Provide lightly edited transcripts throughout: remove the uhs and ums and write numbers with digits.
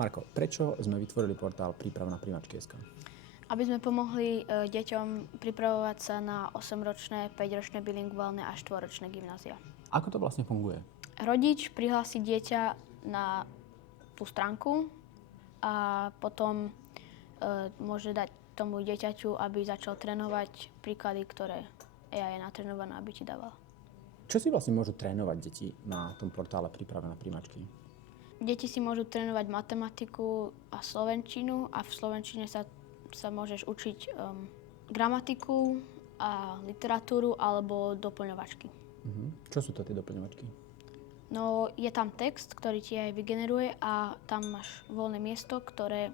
Marko, prečo sme vytvorili portál Príprava na prijímačky.sk? Aby sme pomohli deťom pripravovať sa na 8-ročné, 5-ročné bilingválne a 4-ročné gymnázia. Ako to vlastne funguje? Rodič prihlási dieťa na tú stránku a potom môže dať tomu dieťaťu, aby začal trénovať príklady, ktoré AI je natrénovaná, aby ti dával. Čo si vlastne môžu trénovať deti na tom portále Príprava na prijímačky? Deti si môžu trénovať matematiku a slovenčinu a v slovenčine sa môžeš učiť gramatiku a literatúru alebo doplňovačky. Čo sú to tie doplňovačky? No, je tam text, ktorý ti aj vygeneruje a tam máš voľné miesto, ktoré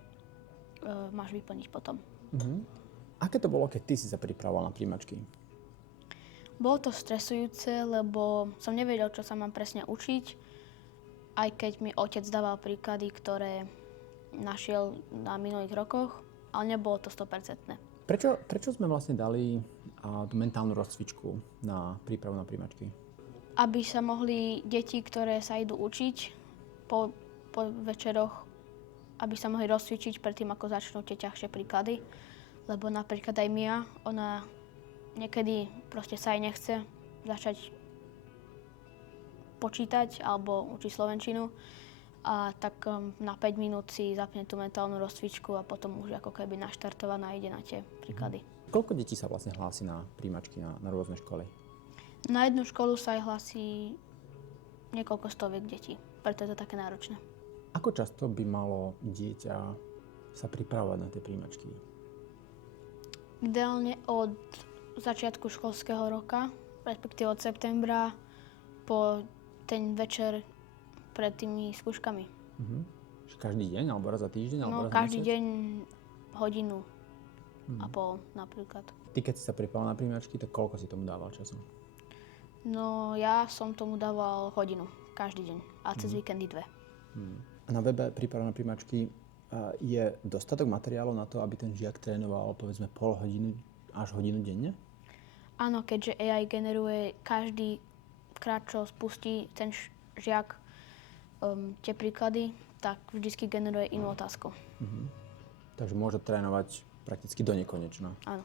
máš vyplniť potom. Aké to bolo, keď ty si sa pripravoval na prijímačky? Bolo to stresujúce, lebo som nevedel, čo sa mám presne učiť, aj keď mi otec dával príklady, ktoré našiel na minulých rokoch, ale nebolo to 100%. Prečo sme vlastne dali tú mentálnu rozcvičku na prípravu na prijímačky? Aby sa mohli deti, ktoré sa idú učiť po večeroch, aby sa mohli rozcvičiť predtým, ako začnú tie ťažšie príklady. Lebo napríklad aj Mia, ona niekedy proste sa aj nechce začať počítať alebo učiť slovenčinu. A tak na 5 minút si zapne tú mentálnu rozcvičku a potom už ako keby naštartovaná ide na tie príklady. Koľko detí sa vlastne hlási na prijímačky na rôzne školy? Na jednu školu sa aj hlási niekoľko stoviek detí, preto je to také náročné. Ako často by malo dieťa sa pripravovať na tie prijímačky? Ideálne od začiatku školského roka, respektíve od septembra po ten večer pred tými skúškami. Každý deň, alebo raz za týždeň, alebo raz za každý mesiac? deň hodinu a pol napríklad. Ty, keď si sa pripravoval na prijímačky, tak koľko si tomu dával času? No ja som tomu dával hodinu každý deň a cez víkendy 2. A na webe Príprava na prijímačky je dostatok materiálov na to, aby ten žiak trénoval povedzme pol hodinu až hodinu denne? Áno, keďže AI generuje každý krát, čo spustí ten žiak tie príklady, tak vždycky generuje inú otázku. Takže môže trénovať prakticky do nekonečna. Áno.